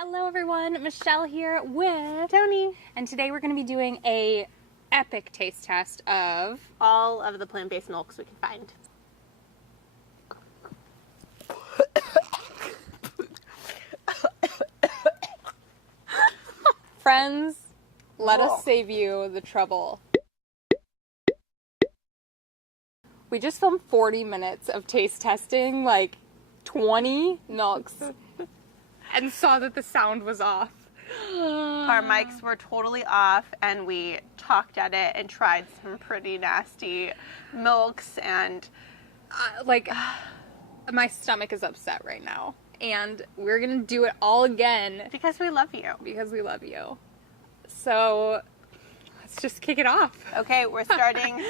Hello everyone, Michelle here with Toni. And today we're going to be doing a epic taste test of all of the plant-based milks we can find. Friends, let Whoa. us save you the trouble. We just filmed 40 minutes of taste testing, like 20 milks, and saw that the sound was off. Our mics were totally off, and we talked at it and tried some pretty nasty milks, and my stomach is upset right now. And we're going to do it all again. because we love you. Because we love you. So, let's just kick it off. Okay, we're starting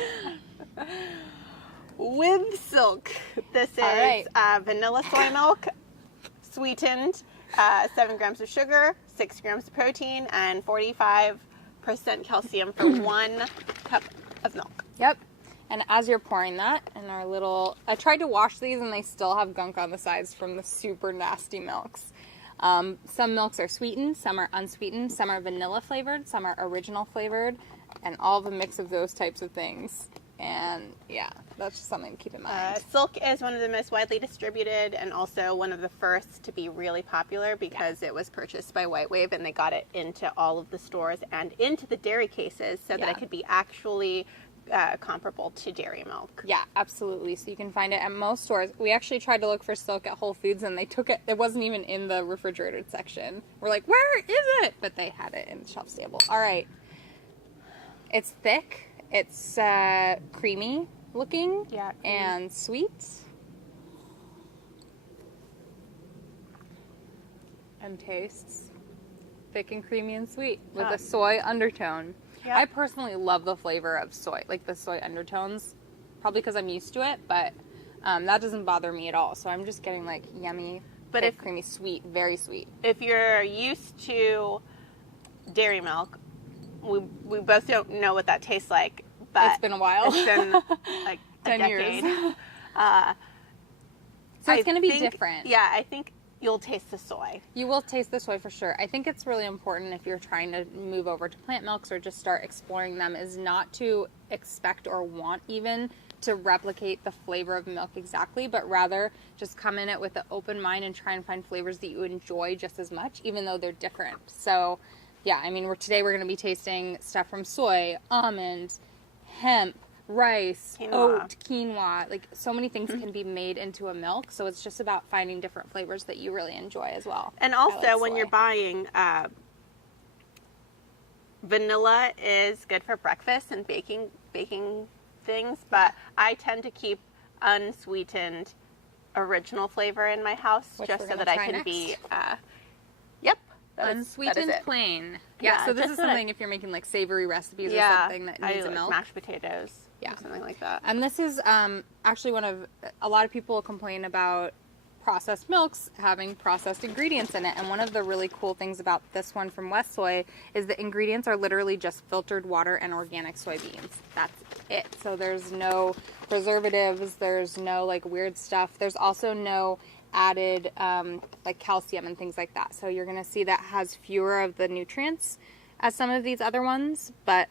with Silk. This is All right. Vanilla soy milk, sweetened, 7 grams of sugar, 6 grams of protein, and 45% calcium for 1 cup of milk. Yep. And as you're pouring that in our little... I tried to wash these and they still have gunk on the sides from the super nasty milks. Some milks are sweetened, some are unsweetened, some are vanilla flavored, some are original flavored, and all the mix of those types of things. And yeah, that's just something to keep in mind. Silk is one of the most widely distributed and also one of the first to be really popular because it was purchased by White Wave and they got it into all of the stores and into the dairy cases so that it could be actually comparable to dairy milk. Yeah, absolutely. So you can find it at most stores. We actually tried to look for Silk at Whole Foods and they took it. It wasn't even in the refrigerated section. We're like, where is it? But they had it in the shelf stable. All right. It's thick. It's creamy looking. Yeah. And sweet. And tastes thick and creamy and sweet with a soy undertone. Yep. I personally love the flavor of soy, like the soy undertones, probably because I'm used to it, but that doesn't bother me at all. So I'm just getting like yummy, but thick, creamy, sweet, very sweet. If you're used to dairy milk, we both don't know what that tastes like, but It's been a while. It's been like 10 a years. decade. So it's going to be different. Yeah, I think you'll taste the soy. You will taste the soy for sure. I think it's really important if you're trying to move over to plant milks or just start exploring them is not to expect or want even to replicate the flavor of milk exactly, but rather just come in it with an open mind and try and find flavors that you enjoy just as much, even though they're different. So yeah, I mean, today we're going to be tasting stuff from soy, almond, hemp, rice, oat, quinoa, like so many things can be made into a milk. So it's just about finding different flavors that you really enjoy as well. And also when you're buying, vanilla is good for breakfast and baking things, but I tend to keep unsweetened original flavor in my house just so that I can be, unsweetened plain. Yeah, so this is something if you're making like savory recipes or something that needs a milk. Mashed potatoes. Yeah. Or something like that. And this is actually a lot of people complain about processed milks having processed ingredients in it. And one of the really cool things about this one from West Soy is the ingredients are literally just filtered water and organic soybeans. That's it. So there's no preservatives. There's no like weird stuff. There's also no added like calcium and things like that. So you're going to see that has fewer of the nutrients as some of these other ones, but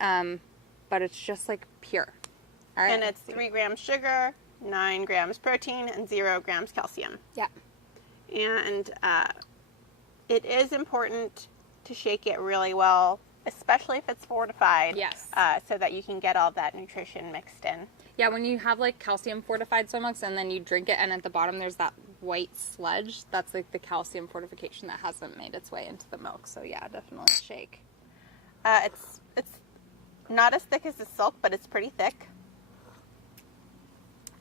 it's just like pure. All right, and it's 3 grams sugar, 9 grams protein, and 0 grams calcium. Yeah. And it is important to shake it really well, especially if it's fortified. Yes. So that you can get all that nutrition mixed in. Yeah, when you have like calcium fortified soy milks and then you drink it and at the bottom there's that white sludge, that's like the calcium fortification that hasn't made its way into the milk. So yeah, definitely shake. It's not as thick as the Silk, but it's pretty thick.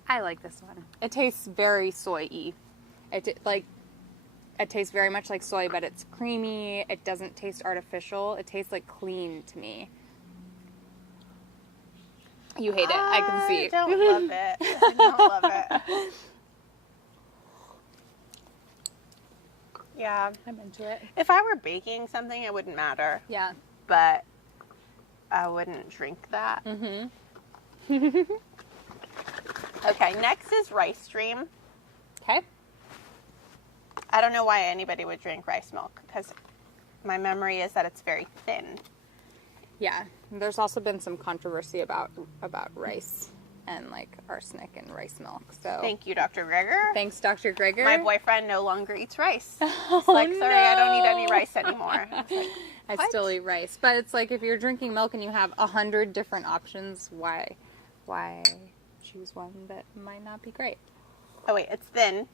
I like this one. It tastes very soy-y. It tastes very much like soy, but it's creamy. It doesn't taste artificial. It tastes like clean to me. You hate it. I can see. I don't love it. I don't love it. Yeah. I'm into it. If I were baking something, it wouldn't matter. Yeah. But I wouldn't drink that. Mm-hmm. Okay, next is Rice Stream. Okay. I don't know why anybody would drink rice milk, because my memory is that it's very thin. Yeah, there's also been some controversy about rice and like arsenic in rice milk. So Thank you, Dr. Greger. thanks, Dr. Greger. My boyfriend no longer eats rice. He's Oh, like, sorry, no. I don't eat any rice anymore. I was like, I what? still eat rice, but it's like if you're drinking milk and you have 100 different options, why choose one that might not be great? Oh wait, it's thin.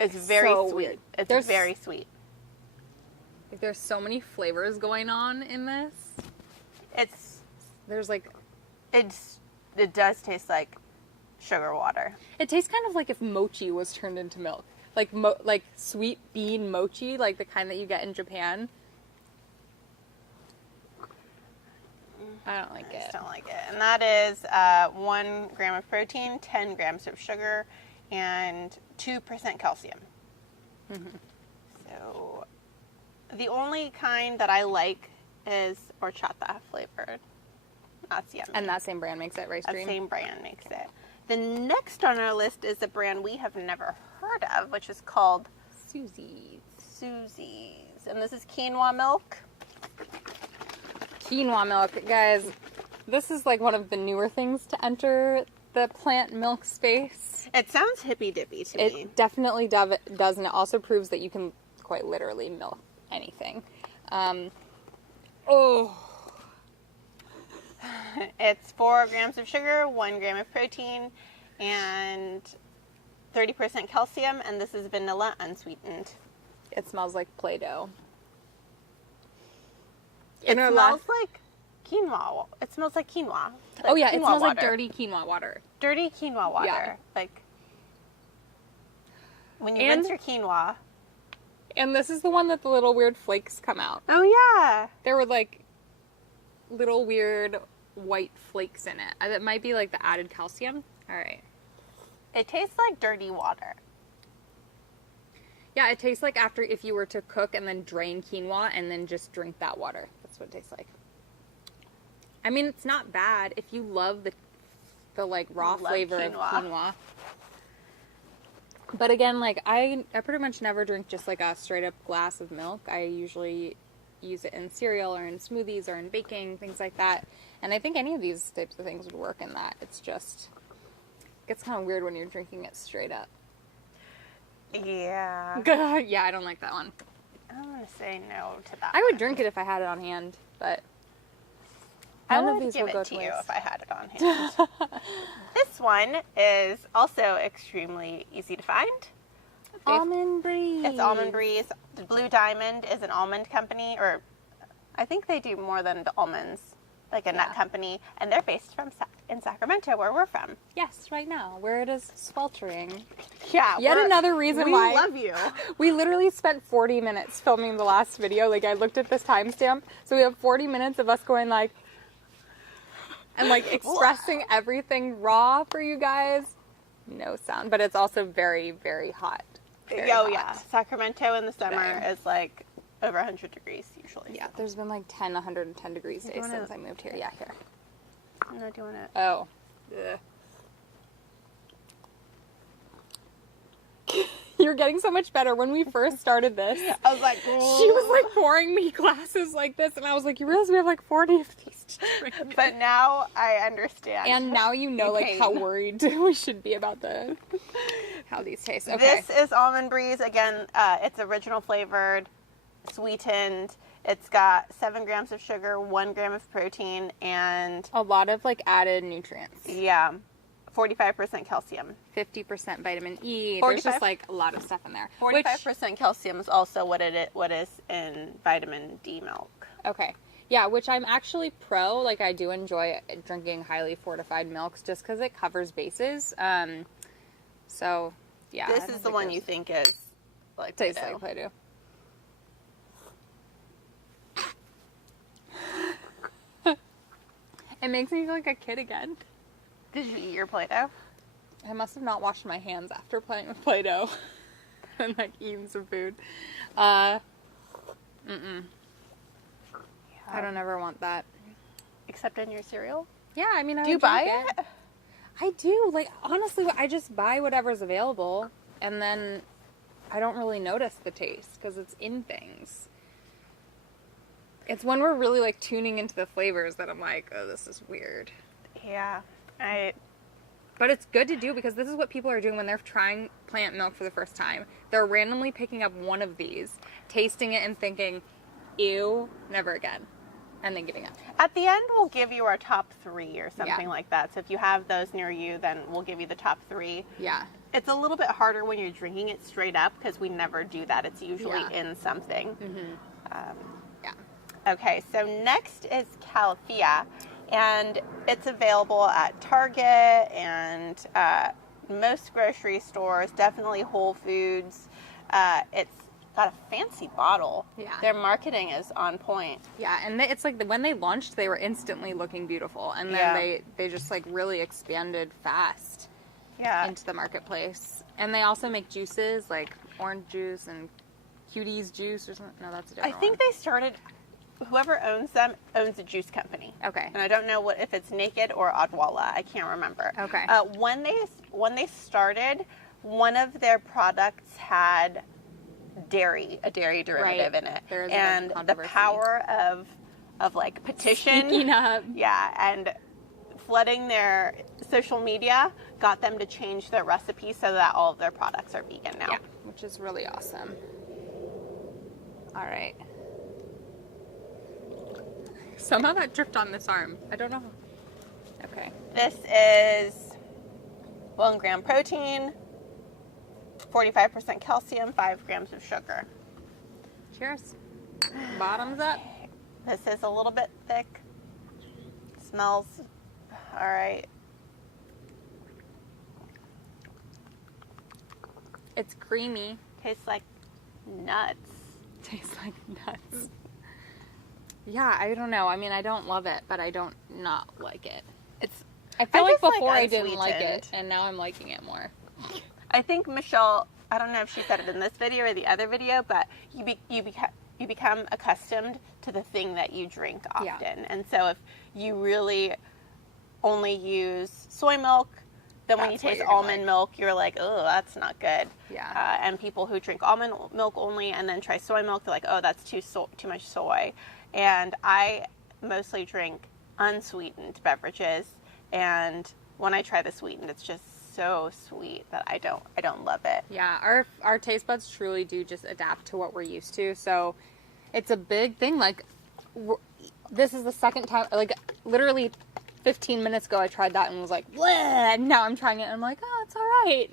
It's very So sweet. weird. It's very sweet. Like, there's so many flavors going on in this. There's like, It does taste like sugar water. it tastes kind of like if mochi was turned into milk. Like like sweet bean mochi, like the kind that you get in Japan. I don't like I just it. don't like it. And that is 1 gram of protein, 10 grams of sugar, and 2% calcium. So the only kind that I like is horchata flavored. That's yummy. And that same brand makes it, Rice That Dream. same brand makes it. The next on our list is a brand we have never heard of, which is called Susies. Susies. And this is quinoa milk. Quinoa milk, guys. This is like one of the newer things to enter the plant milk space. It sounds hippy dippy to me. It definitely does, and it also proves that you can quite literally milk anything. It's 4 grams of sugar, 1 gram of protein, and 30% calcium, and this is vanilla unsweetened. It smells like Play-Doh. It smells like quinoa. It smells like quinoa. Like Oh yeah, it quinoa smells like water. dirty quinoa water. Dirty quinoa water. Yeah. Like when you And- rinse your quinoa. And this is the one that the little weird flakes come out. Oh yeah. There were like little weird white flakes in it. That might be like the added calcium. All right. It tastes like dirty water. Yeah, it tastes like after if you were to cook and then drain quinoa and then just drink that water. That's what it tastes like. I mean, it's not bad if you love the like raw Love flavor of quinoa. quinoa. But again, like I pretty much never drink just like a straight up glass of milk. I usually use it in cereal or in smoothies or in baking, things like that. And I think any of these types of things would work in that. It's just, it gets kind of weird when you're drinking it straight up. Yeah. Yeah, I don't like that one. I'm gonna say no to that. I would drink it if I had it on hand, but I none of would these give will go it to you waste. if I had it on hand. This one is also extremely easy to find. Almond Breeze. It's Almond Breeze. The Blue Diamond is an almond company, or I think they do more than the almonds, like a nut Yeah. company, and they're based in Sacramento, where we're from. Yes, right now, where it is sweltering. Yeah. Yet another reason we why. love you. We literally spent 40 minutes filming the last video. Like, I looked at this timestamp. So we have 40 minutes of us going like, and like expressing everything raw for you guys. No sound. But it's also very, very hot. Very hot. Yeah. Sacramento in the summer Today. is like over 100 degrees usually. Yeah, there's been like 110 degrees You days wanna- since I moved here. Yeah, here. I'm not doing it. Oh. Ugh. You're getting so much better. When we first started this, I was like, she was like pouring me glasses like this, and I was like, you realize we have like 40 of these to drink? but now I understand. And now you know like pain. how worried we should be about how these taste. Okay. This is Almond Breeze. Again, it's original flavored, sweetened. It's got 7 grams of sugar, 1 gram of protein, and A lot of like added nutrients. yeah, 45% calcium. 50% vitamin E. 45? There's just like a lot of stuff in there. 45% calcium is also what is in vitamin D milk. Okay. Yeah, which I'm actually pro. Like, I do enjoy drinking highly fortified milks just because it covers bases. So, yeah. I This don't is the think one there's- you think is like tastes Play-Doh. like Play-Doh. It makes me feel like a kid again. Did you eat your Play-Doh? I must have not washed my hands after playing with Play-Doh and like eating some food. I don't ever want that. Except in your cereal? Yeah, I mean, I Do you would buy drink it? I do. Like, honestly, I just buy whatever's available, and then I don't really notice the taste because it's in things. It's when we're really, like, tuning into the flavors that I'm like, oh, this is weird. Yeah. But it's good to do because this is what people are doing when they're trying plant milk for the first time. They're randomly picking up one of these, tasting it and thinking, ew, never again. And then giving up. At the end, we'll give you our top 3 or something like that. So if you have those near you, then we'll give you the top 3. Yeah. It's a little bit harder when you're drinking it straight up because we never do that. It's usually in something. Okay, so next is Calathea. And it's available at Target and most grocery stores, definitely Whole Foods. It's got a fancy bottle. Yeah. Their marketing is on point. Yeah, and it's like when they launched, they were instantly looking beautiful. And then they just like really expanded fast into the marketplace. And they also make juices like orange juice and Cuties juice or something. No, that's a different I think they started... Whoever owns them owns a juice company. Okay. And I don't know if it's Naked or Odwalla. I can't remember. Okay. When they started, one of their products had a dairy derivative in it. There is and the power of like petition. Speaking up. Yeah, and flooding their social media got them to change their recipe so that all of their products are vegan now. Yeah, which is really awesome. All right. Somehow that dripped on this arm. I don't know. Okay. This is 1 gram protein, 45% calcium, 5 grams of sugar. Cheers. Bottoms up. This is a little bit thick. Smells all right. It's creamy. Tastes like nuts. Tastes like nuts. Yeah, I don't know. I mean, I don't love it, but I don't not like it. I feel like before I didn't like it, and now I'm liking it more. I think Michelle, I don't know if she said it in this video or the other video, but you become accustomed to the thing that you drink often. Yeah. And so if you really only use soy milk, then when you taste almond milk, you're like, oh, that's not good. Yeah. And people who drink almond milk only and then try soy milk, they're like, oh, that's too much soy. And I mostly drink unsweetened beverages, and when I try the sweetened, it's just so sweet that I don't love it. Yeah, our taste buds truly do just adapt to what we're used to. So it's a big thing. Like, this is the second time, like literally 15 minutes ago, I tried that and was like, bleh, and now I'm trying it and I'm like, oh, it's all right.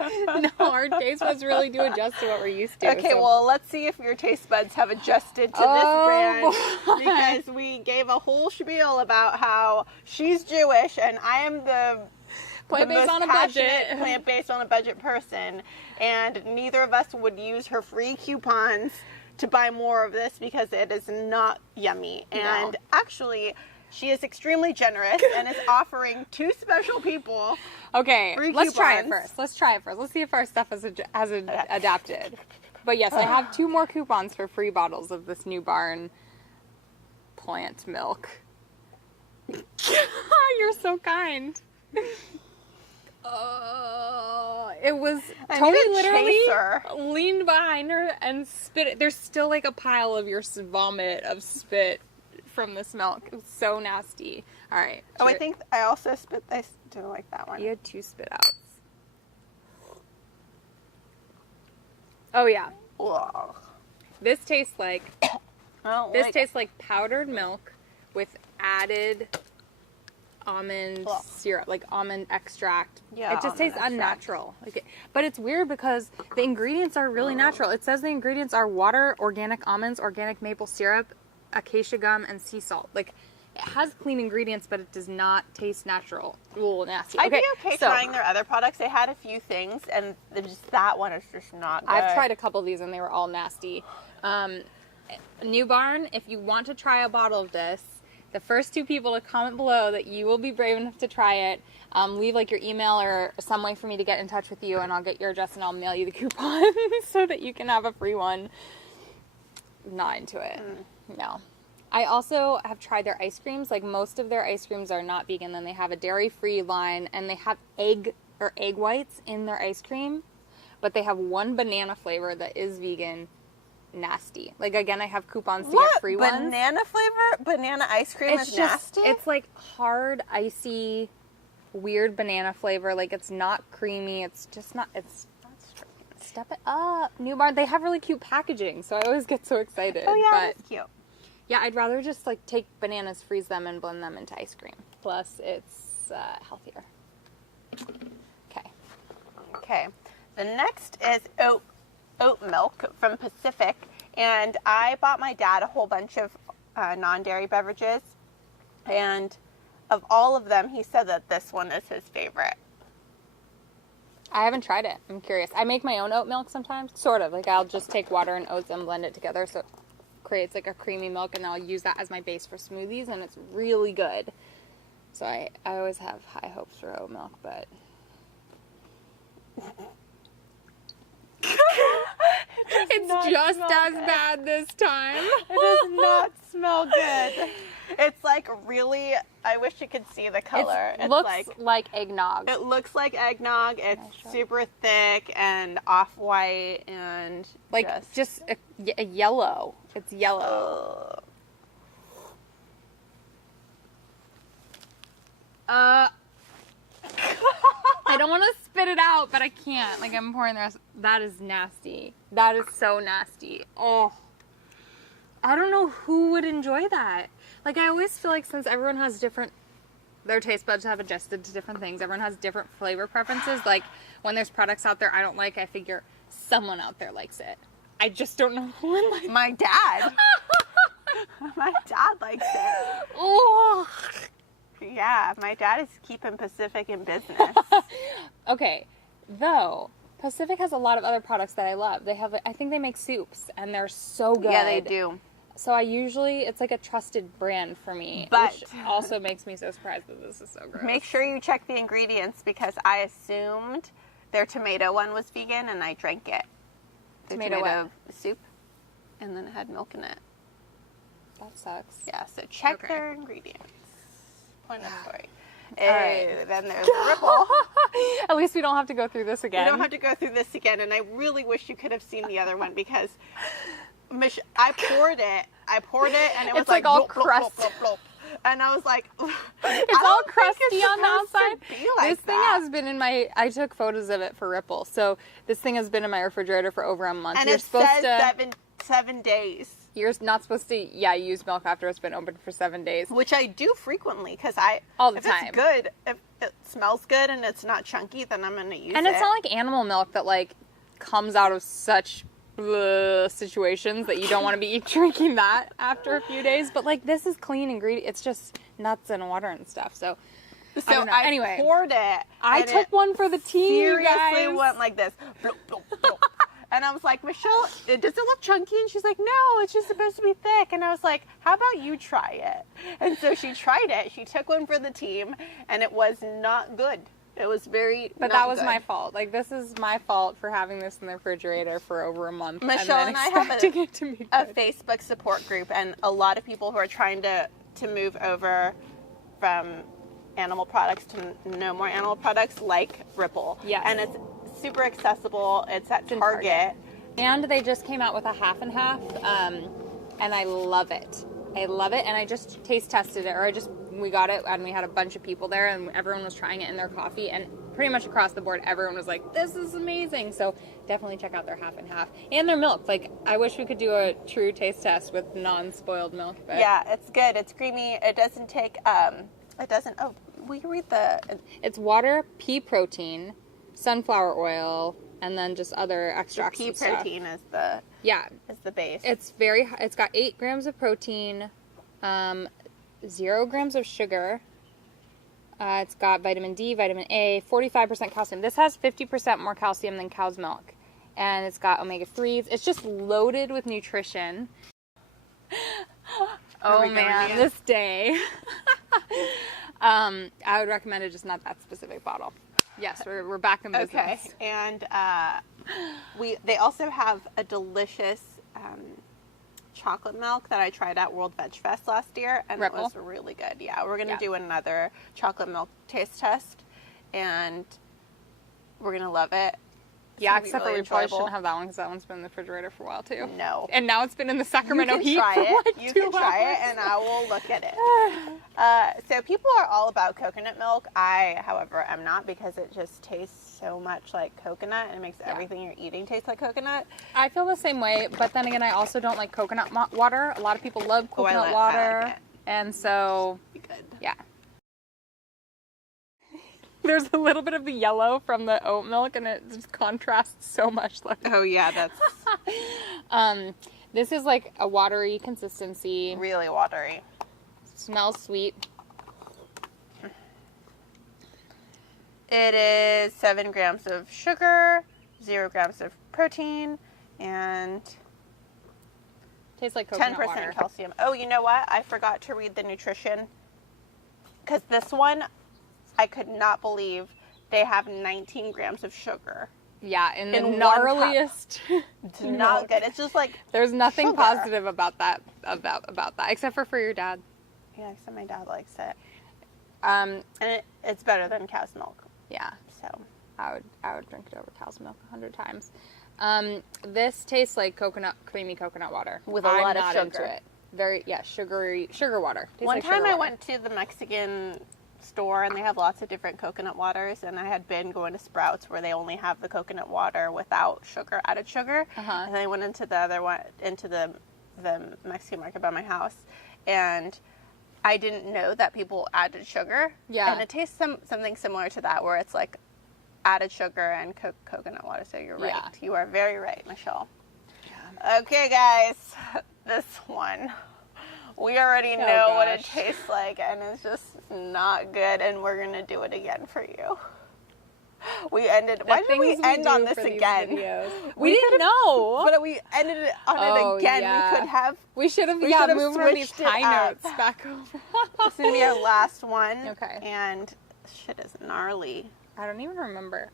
No, our taste buds really do adjust to what we're used to. Okay, well, let's see if your taste buds have adjusted to this brand. Because we gave a whole spiel about how she's Jewish and I am the plant-based on a budget. Plant-based on a budget person. And neither of us would use her free coupons to buy more of this because it is not yummy. And actually... she is extremely generous and is offering 2 special people. Okay, let's try it first. Let's see if our stuff has adapted. But yes, I have 2 more coupons for free bottles of this New Barn plant milk. You're so kind. It was Toni literally leaned behind her and spit it. There's still like a pile of your vomit of spit from this milk. It was so nasty. All right. Oh, I think I also spit. I didn't like that one. You had 2 spit outs. Oh yeah. Ugh. This tastes like tastes like powdered milk with added almond syrup, like almond extract. Yeah, it just tastes unnatural. But it's weird because the ingredients are really natural. It says the ingredients are water, organic almonds, organic maple syrup, acacia gum, and sea salt. Like, it has clean ingredients, but it does not taste natural. Ooh, nasty. I'd be okay trying their other products. They had a few things, and that one is just not good. I've tried a couple of these, and they were all nasty. New Barn, if you want to try a bottle of this, the first 2 people to comment below that you will be brave enough to try it, leave like your email or some way for me to get in touch with you, and I'll get your address and I'll mail you the coupon so that you can have a free one. Not into it. No. I also have tried their ice creams. Like, most of their ice creams are not vegan. Then they have a dairy-free line, and they have egg whites in their ice cream. But they have one banana flavor that is vegan. Nasty. Like, again, I have coupons to get free ones. Banana flavor? Banana ice cream is nasty? It's like hard, icy, weird banana flavor. Like, it's not creamy. It's just not, it's... Step it up. Newborn. They have really cute packaging, so I always get so excited. Oh, yeah, but that's cute. Yeah, I'd rather just, like, take bananas, freeze them, and blend them into ice cream. Plus, it's healthier. Okay. Okay. The next is Oat Milk from Pacific, and I bought my dad a whole bunch of non-dairy beverages, and of all of them, he said that this one is his favorite. I haven't tried it. I'm curious. I make my own oat milk sometimes. Sort of. Like, I'll just take water and oats and blend it together so it creates, like, a creamy milk, and I'll use that as my base for smoothies, and it's really good. So I always have high hopes for oat milk, but... It's just as bad this time. It does not smell good. It's like really, I wish you could see the color. It looks like eggnog. It looks like eggnog. It's super thick and off-white and like just a yellow. It's yellow. I don't want to spit it out, but I can't. Like, I'm pouring the rest. That is nasty. That is so nasty. Oh. I don't know who would enjoy that. Like, I always feel like since everyone has their taste buds have adjusted to different things. Everyone has different flavor preferences. Like, when there's products out there I don't like, I figure someone out there likes it. I just don't know who would like My dad. My dad likes it. Oh. Yeah, my dad is keeping Pacific in business. Okay, though, Pacific has a lot of other products that I love. I think they make soups, and they're so good. Yeah, they do. So it's like a trusted brand for me, but which also makes me so surprised that this is so gross. Make sure you check the ingredients, because I assumed their tomato one was vegan, and I drank it. Tomato soup, and then it had milk in it. That sucks. Yeah, so check their ingredients. Point of story. All right. Then there's Ripple. At least we don't have to go through this again. We don't have to go through this again, and I really wish you could have seen the other one, because I poured it, and it was like all blop, blop, crusty. blop, blop, blop. And I was like, it's all crusty on the outside. This thing has been in I took photos of it for Ripple, so this thing has been in my refrigerator for over a month. And it says 7 days. You're not supposed to, use milk after it's been open for 7 days. Which I do frequently, because all the if time. It's good, if it smells good and it's not chunky, then I'm going to use it. And it's not like animal milk that, like, comes out of such situations that you don't want to be drinking that after a few days. But, like, this is clean ingredient. It's just nuts and water and stuff. So I poured it. I took one for the team, you guys. Seriously went like this. Blop, blop, blop. And I was like, Michelle, does it look chunky? And she's like, no, it's just supposed to be thick. And I was like, how about you try it? And so she tried it. She took one for the team, and it was not good. It was But that was my fault. Like, this is my fault for having this in the refrigerator for over a month. Michelle and I have a Facebook support group, and a lot of people who are trying to move over from animal products to no more animal products like Ripple. Yes. And it's super accessible. It's at Target. And they just came out with a half and half, and I love it. And I just taste tested it, we got it, and we had a bunch of people there, and everyone was trying it in their coffee, and pretty much across the board, everyone was like, this is amazing. So definitely check out their half and half. And their milk. Like, I wish we could do a true taste test with non-spoiled milk. But yeah, it's good. It's creamy. It doesn't take, will you read It's water, pea protein, sunflower oil, and then just other extracts. Pea protein is the base. It's got 8 grams of protein, 0 grams of sugar. It's got vitamin D, vitamin A, 45% calcium. This has 50% more calcium than cow's milk. And it's got omega-3s. It's just loaded with nutrition. Oh man, this day. I would recommend it, just not that specific bottle. Yes, we're back in business. Okay, and they also have a delicious chocolate milk that I tried at World Veg Fest last year, and Ripple. it was really good. Yeah, we're going to Yeah. do another chocolate milk taste test, and we're going to love it. It's Yeah, gonna be except really for we probably enjoyable. shouldn't have that one because that one's been in the refrigerator for a while too. No. And now it's been in the Sacramento You can heat try for it. like You 2 can try hours. it, and I will look at it. So people are all about coconut milk. I, however, am not, because it just tastes so much like coconut, and it makes everything you're eating taste like coconut. I feel the same way, but then again, I also don't like coconut water. A lot of people love Oh, I coconut like water, it. and so Be good. yeah. There's a little bit of the yellow from the oat milk, and it just contrasts so much. Look. Oh yeah, that's This is like a watery consistency. really watery. Smells sweet. It is 7 grams of sugar, 0 grams of protein, and Tastes like coconut 10% water. calcium. Oh, you know what? I forgot to read the nutrition. Because this one, I could not believe they have 19 grams of sugar. Yeah, in the in one cup. gnarliest. It's not good. It's just like, There's nothing sugar. positive about that except for your dad. yeah, except my dad likes it. Um, And it's better than cow's milk. yeah, So, I would drink it over cow's milk 100 times. This tastes like creamy coconut water With a I'm lot of not sugar. Into it. Very sugar water. Tastes one like time sugar I water. went to the Mexican store, and they have lots of different coconut waters, and I had been going to Sprouts where they only have the coconut water without sugar, added sugar. Uh-huh. And then I went into the other one, into the Mexican market by my house, and I didn't know that people added sugar. Yeah. And it tastes something similar to that, where it's like added sugar and coconut water. So you're right. Yeah. You are very right, Michelle. Yeah. Okay, guys, this one. We already know what it gosh. tastes like, and it's just not good, and we're going to do it again for you. We ended... Why did we end on this again? We didn't know. But we ended it on it again. Yeah. We could have... We should have, should have moved one of these switched it high up. notes back over. This is going to be our last one. Okay. And shit is gnarly. I don't even remember.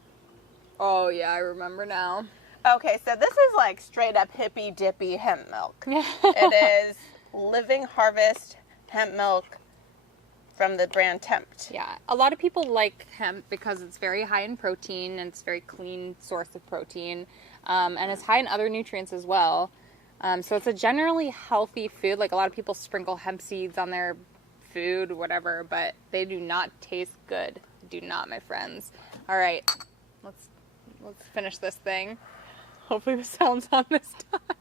Oh, yeah, I remember now. Okay, so this is like straight up hippy dippy hemp milk. It is Living Harvest hemp milk from the brand Tempt. Yeah, a lot of people like hemp because it's very high in protein and it's a very clean source of protein, and it's high in other nutrients as well. So it's a generally healthy food. Like, a lot of people sprinkle hemp seeds on their food, whatever, but they do not taste good. Do not, my friends. All right, let's finish this thing. Hopefully the sound's on this time.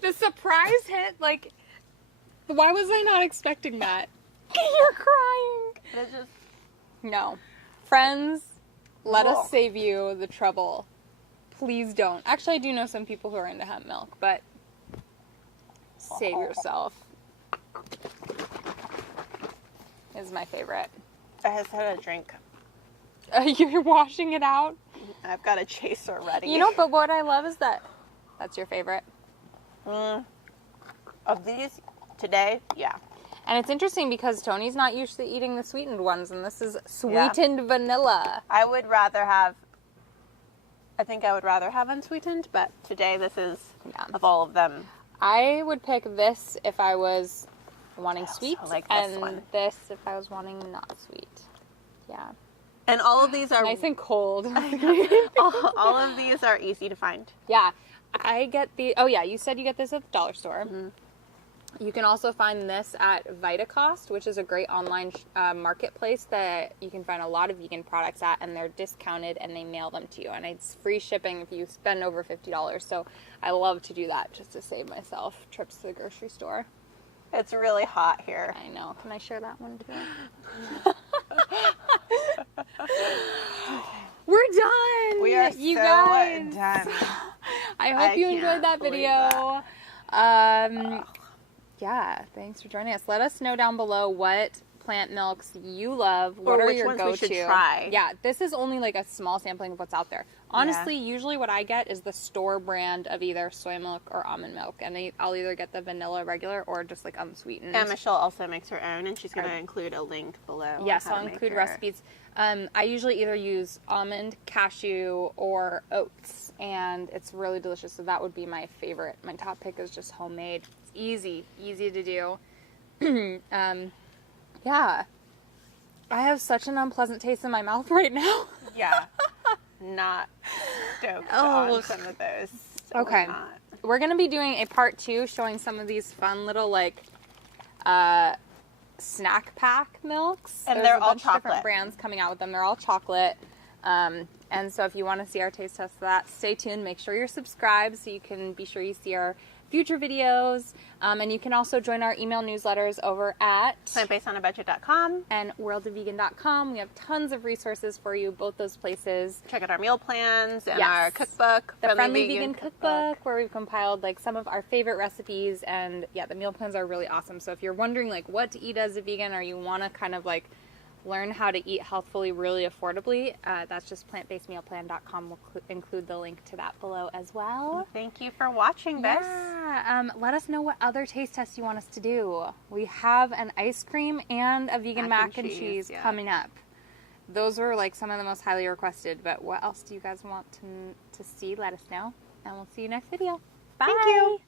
The surprise hit, like, why was I not expecting that? You're crying. It just... No. Friends, let Ugh. us save you the trouble. Please don't. Actually, I do know some people who are into hemp milk, but save yourself. Is my favorite. I just had a drink. You're washing it out? I've got a chaser ready. You know, but what I love is that that's your favorite. Of these, today, yeah. And it's interesting because Toni's not used to eating the sweetened ones, and this is sweetened vanilla. I think I would rather have unsweetened, but today this is, of all of them. I would pick this if I was wanting sweet, like this and one. this if I was wanting not sweet. Yeah. And all of these are... Nice and cold. all of these are easy to find. Yeah. I get the... Oh, yeah. You said you get this at the dollar store. Mm-hmm. You can also find this at VitaCost, which is a great online marketplace that you can find a lot of vegan products at, and they're discounted, and they mail them to you. And it's free shipping if you spend over $50. So I love to do that just to save myself trips to the grocery store. It's really hot here. I know. Can I share that one too? We're done. We are you so guys. done. I hope you enjoyed can't that believe video. Yeah, thanks for joining us. Let us know down below what plant milks you love. What Or are which your ones we go-to? should try. Yeah, this is only like a small sampling of what's out there. Honestly, usually what I get is the store brand of either soy milk or almond milk, and I'll either get the vanilla regular or just like unsweetened. And Michelle also makes her own, and she's going to include a link below. Yes, I'll include recipes. I usually either use almond, cashew, or oats, and it's really delicious. So that would be my favorite. My top pick is just homemade. It's easy to do. Yeah. I have such an unpleasant taste in my mouth right now. Yeah. Not stoked on some of those. So okay. We're going to be doing a part 2 showing some of these fun little like snack pack milks. And There's they're a all bunch of chocolate. different brands coming out with them. They're all chocolate. And so if you want to see our taste test of that, stay tuned. Make sure you're subscribed so you can be sure you see our future videos. And you can also join our email newsletters over at plantbasedonabudget.com and worldofvegan.com. We have tons of resources for you, both those places. Check out our meal plans and our cookbook. The Friendly Vegan cookbook, where we've compiled like some of our favorite recipes. And yeah, the meal plans are really awesome. So if you're wondering like what to eat as a vegan, or you want to kind of like learn how to eat healthfully really affordably, that's just plantbasedmealplan.com. We'll include the link to that below as well. Thank you for watching this. Yeah, let us know what other taste tests you want us to do. We have an ice cream and a vegan mac and cheese coming up. Those were like some of the most highly requested, but what else do you guys want to see? Let us know, and we'll see you next video. Bye! Thank you!